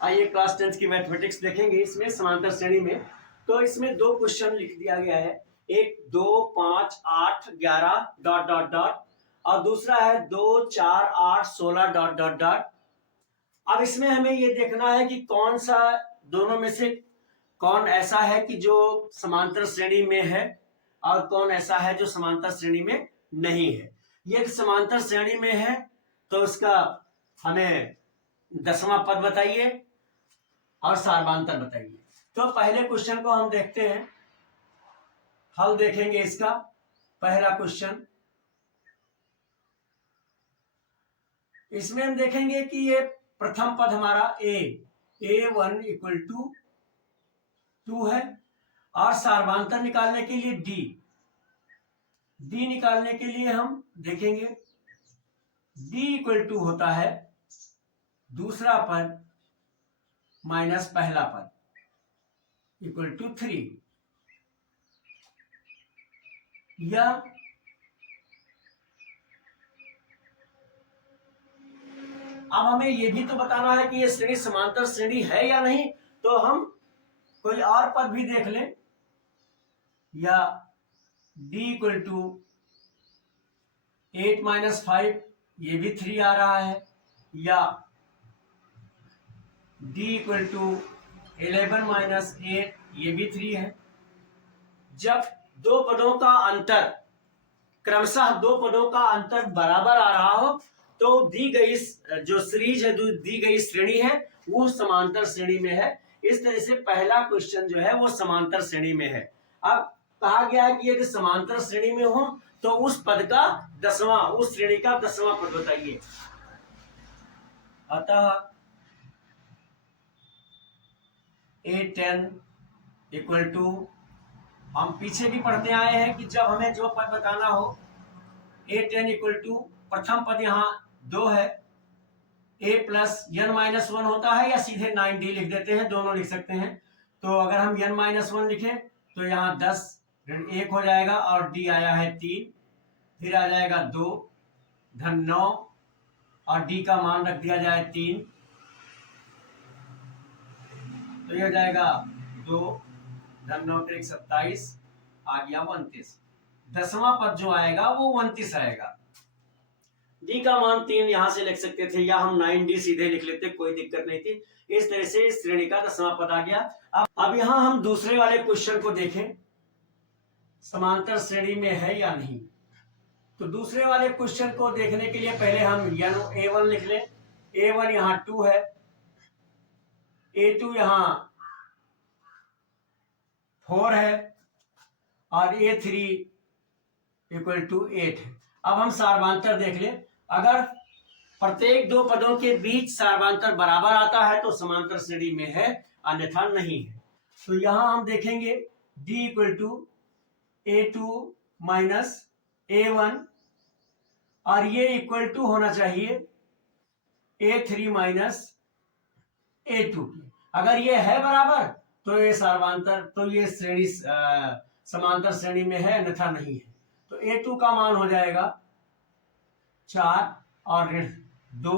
आइए क्लास 10 की मैथमेटिक्स देखेंगे। इसमें समांतर श्रेणी में तो इसमें दो क्वेश्चन लिख दिया गया है, एक 2 5 8 11 डॉट डॉट डॉट और दूसरा है 2 4 8 16 डॉट डॉट डॉट। अब इसमें हमें ये देखना है कि कौन सा दोनों में से कौन ऐसा है कि जो समांतर श्रेणी में है और कौन ऐसा है जो समांतर श्रेणी में नहीं है। ये समांतर श्रेणी में है तो उसका हमें दसवां पद बताइए और सार्वधांतर बताइए। तो पहले क्वेश्चन को हम देखते हैं, हल देखेंगे इसका। पहला क्वेश्चन, इसमें हम देखेंगे कि ये प्रथम पद हमारा a1 इक्वल टू 2 है और सार्वधांतर निकालने के लिए d निकालने के लिए हम देखेंगे d इक्वल टू होता है दूसरा पद माइनस पहला पद इक्वल टू 3। या अब हमें यह भी तो बताना है कि ये श्रेणी समांतर श्रेणी है या नहीं, तो हम कोई और पद भी देख लें। या d इक्वल टू 8 माइनस 5, ये भी 3 आ रहा है। या d इक्वल टू 11 माइनस 8, ये भी 3 है। जब दो पदों का अंतर क्रमशः दो पदों का अंतर बराबर आ रहा हो तो दी गई जो सीरीज है, दी गई श्रेणी है वो समांतर श्रेणी में है। इस तरह से पहला क्वेश्चन जो है वो समांतर श्रेणी में है। अब कहा गया है कि यदि समांतर श्रेणी में हो तो उस पद का दसवां, उस श्रेणी का दसवां पद बताइए। अतः a10 इक्वल टू, हम पीछे भी पढ़ते आए हैं कि जब हमें जो पद बताना हो a10 इक्वल टू, प्रथम पद यहाँ 2 है, a प्लस n माइनस 1 होता है या सीधे 9d लिख देते हैं, दोनों लिख सकते हैं। तो अगर हम n माइनस 1 लिखें तो यहाँ 10 ऋण 1 हो जाएगा और d आया है 3, फिर आ जाएगा 2 धन 9 और d का मान रख दिया जाए 3, तो यह हो जाएगा 2 धन 9 के 27, आ गया 29। दसवां पद जो आएगा वो 29 आएगा। d का मान 3 यहां से लिख सकते थे या हम 9d सीधे लिख लेते, कोई दिक्कत नहीं थी। इस तरह से इस श्रेणी का दसवां पद आ गया। अब यहां हम दूसरे वाले क्वेश्चन को देखें, समांतर श्रेणी में है या नहीं। तो दूसरे वाले क्वेश्चन को देखने के लिए पहले हम a1 लिख लें। a1 यहां 2 है, a2 यहां 4 है और a3 इक्वल टू 8 है। अब हम सार्वधांतर देख लें। अगर प्रत्येक दो पदों के बीच सार्वधांतर बराबर आता है तो समांतर श्रेणी में है, अन्यथा नहीं है। तो यहां हम देखेंगे d equal to a2 minus a1 और ये इक्वल टू होना चाहिए a3 माइनस a2 की। अगर ये है बराबर तो ये सार्वधांतर, तो ये श्रेणी समांतर श्रेणी में है, अन्यथा नहीं है। तो a2 का मान हो जाएगा 4 और ऋण 2,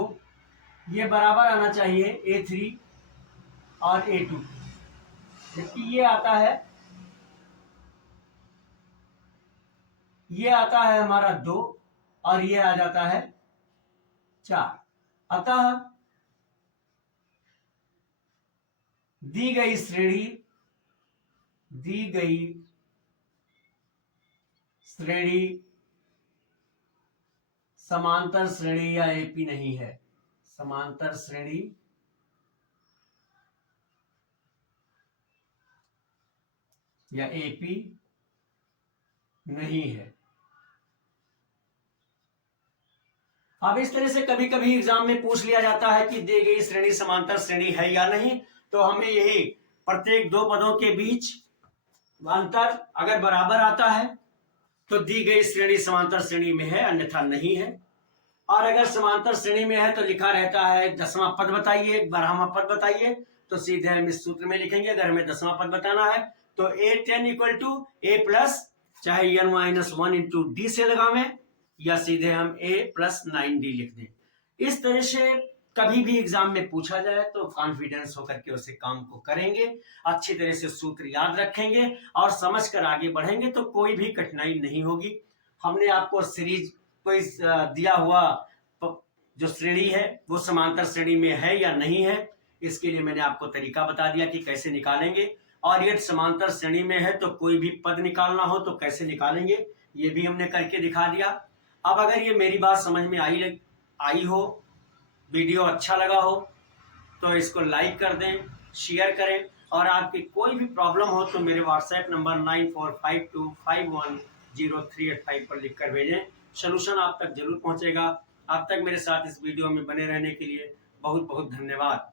ये बराबर आना चाहिए a3 और a2, जबकि ये आता है हमारा 2 और ये आ जाता है 4। अतः दी गई श्रेणी समांतर श्रेणी या एपी नहीं है। समांतर श्रेणी या एपी नहीं है। अब इस तरह से कभी कभी एग्जाम में पूछ लिया जाता है कि दी गई श्रेणी समांतर श्रेणी है या नहीं, तो हमें यही प्रत्येक दो पदों के बीच अंतर अगर बराबर आता है तो दी गई श्रेणी समांतर श्रेणी में है, अन्यथा नहीं है। और अगर समांतर श्रेणी में है तो लिखा रहता है दसवां पद बताइए, 12वां पद बताइए, तो सीधे हम इस सूत्र में लिखेंगे। अगर हमें दसवां पद बताना है तो a10 equal to a plus चाहे n माइनस 1 इंटू डी से लगावें या सीधे हम a प्लस 9d लिख दें। इस तरह से कभी भी एग्जाम में पूछा जाए तो कॉन्फिडेंस होकर के उसे काम को करेंगे, अच्छी तरह से सूत्र याद रखेंगे और समझ कर आगे बढ़ेंगे तो कोई भी कठिनाई नहीं होगी। हमने आपको सीरीज कोई दिया हुआ जो श्रेणी है वो समांतर श्रेणी में है या नहीं है, इसके लिए मैंने आपको तरीका बता दिया कि कैसे निकालेंगे। और यदि समांतर श्रेणी में है तो कोई भी पद निकालना हो तो कैसे निकालेंगे, ये भी हमने करके दिखा दिया। अब अगर ये मेरी बात समझ में आई हो, वीडियो अच्छा लगा हो तो इसको लाइक कर दें, शेयर करें और आपकी कोई भी प्रॉब्लम हो तो मेरे व्हाट्सएप नंबर 9452510385 पर लिख कर भेजें, सलूशन आप तक जरूर पहुंचेगा। आप तक मेरे साथ इस वीडियो में बने रहने के लिए बहुत बहुत धन्यवाद।